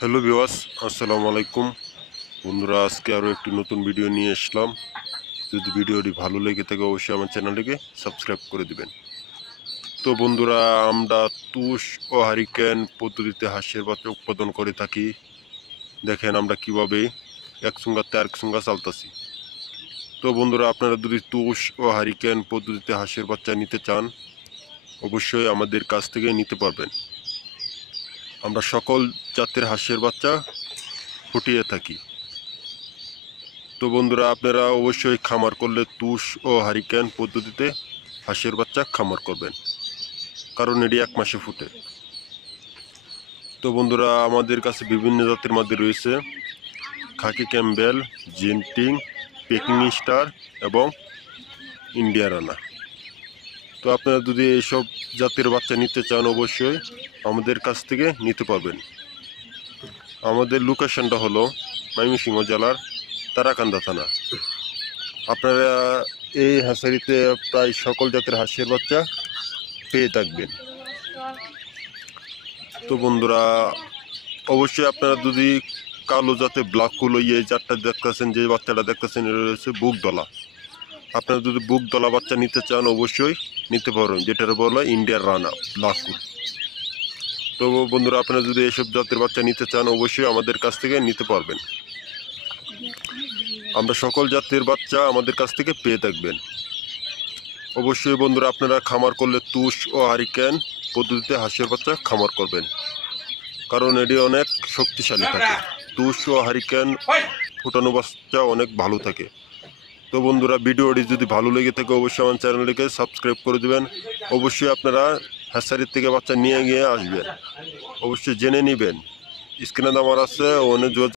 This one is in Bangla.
হ্যালো বিওয়াস আসসালামু আলাইকুম। বন্ধুরা, আজকে আরও একটি নতুন ভিডিও নিয়ে আসলাম যদি ভিডিওটি ভালো লেগে থাকে, অবশ্যই আমার চ্যানেলটিকে সাবস্ক্রাইব করে দিবেন। তো বন্ধুরা, আমরা তুষ ও হারিকেন পদ্ধতিতে হাঁসের বাচ্চা উৎপাদন করে থাকি। দেখেন আমরা কীভাবে এক সুঙ্গাতে আরেক সুঙ্গা চালতাছি। তো বন্ধুরা, আপনারা যদি তুষ ও হারিকেন পদ্ধতিতে হাঁসের বাচ্চা নিতে চান, অবশ্যই আমাদের কাছ থেকে নিতে পারবেন। আমরা সকল জাতের হাঁসের বাচ্চা ফুটিয়ে থাকি। তো বন্ধুরা, আপনারা অবশ্যই খামার করলে তুষ ও হারিকেন পদ্ধতিতে হাঁসের বাচ্চা খামার করবেন, কারণ এটি এক মাসে ফুটে। তো বন্ধুরা, আমাদের কাছে বিভিন্ন জাতের মধ্যে রয়েছে। Khaki Campbell, Jinding Peking star এবং ইন্ডিয়া রানা। তো আপনারা যদি এইসব জাতের বাচ্চা নিতে চান অবশ্যই আমাদের কাছ থেকে নিতে পারবেন। আমাদের লোকেশনটা হলো ময়মনসিংহ জেলার তারাকান্দা থানা। আপনারা এই হাঁসারিতে প্রায় সকল জাতের হাঁসের বাচ্চা পেয়ে থাকবেন। তো বন্ধুরা, অবশ্যই আপনারা যদি কালো জাতে ব্ল্যাক হলো এই জাতটা দেখতেছেন, যে বাচ্চাটা দেখতেছেন, এটা রয়েছে বুক দলা। আপনারা যদি বুক দলা বাচ্চা নিতে চান অবশ্যই নিতে পারবেন। যেটার বলা ইন্ডিয়ার রানা ব্ল্যাকুল তো বন্ধুরা আপনারা যদি এসব জাতের বাচ্চা নিতে চান অবশ্যই আমাদের কাছ থেকে নিতে পারবেন। আমরা সকল জাতের বাচ্চা আমাদের কাছ থেকে পেয়ে থাকবেন। অবশ্যই বন্ধুরা আপনারা খামার করলে তুষ ও হারিকেন পদ্ধতিতে হাঁসের বাচ্চা খামার করবেন। কারণ এটি অনেক শক্তিশালী থাকে। তুষ ও হারিকেন ফুটানো বাচ্চা অনেক ভালো থাকে। তো বন্ধুরা, ভিডিওটি যদি ভালো লেগে থাকে, অবশ্যই আমার চ্যানেলটিকে সাবস্ক্রাইব করে দেবেন। অবশ্যই আপনারা হ্যাসারির থেকে বাচ্চা নিয়ে গিয়ে আসবেন। অবশ্যই জেনে নেবেন। স্ক্রিনে নাম্বার আছে, অনেক